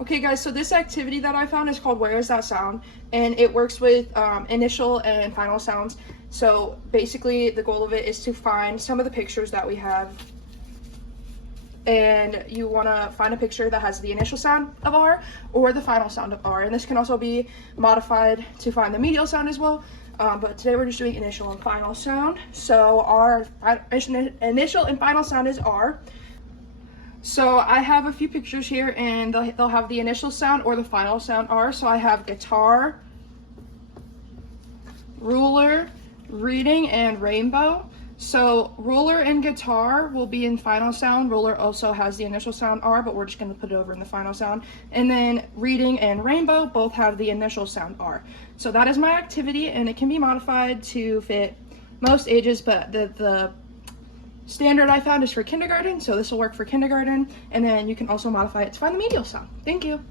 Okay guys, so this activity that I found is called Where Is That Sound? And it works with initial and final sounds. So basically the goal of it is to find some of the pictures that we have, and you want to find a picture that has the initial sound of R or the final sound of R. And this can also be modified to find the medial sound as well. But today we're just doing initial and final sound. So our initial and final sound is R. So I have a few pictures here, and they'll have the initial sound or the final sound R. So I have guitar, ruler, reading, and rainbow. So ruler and guitar will be in final sound. Ruler also has the initial sound R, but we're just going to put it over in the final sound. And then reading and rainbow both have the initial sound R. So that is my activity, and it can be modified to fit most ages, but the standard I found is for kindergarten, so this will work for kindergarten, and then you can also modify it to find the medial sound. Thank you.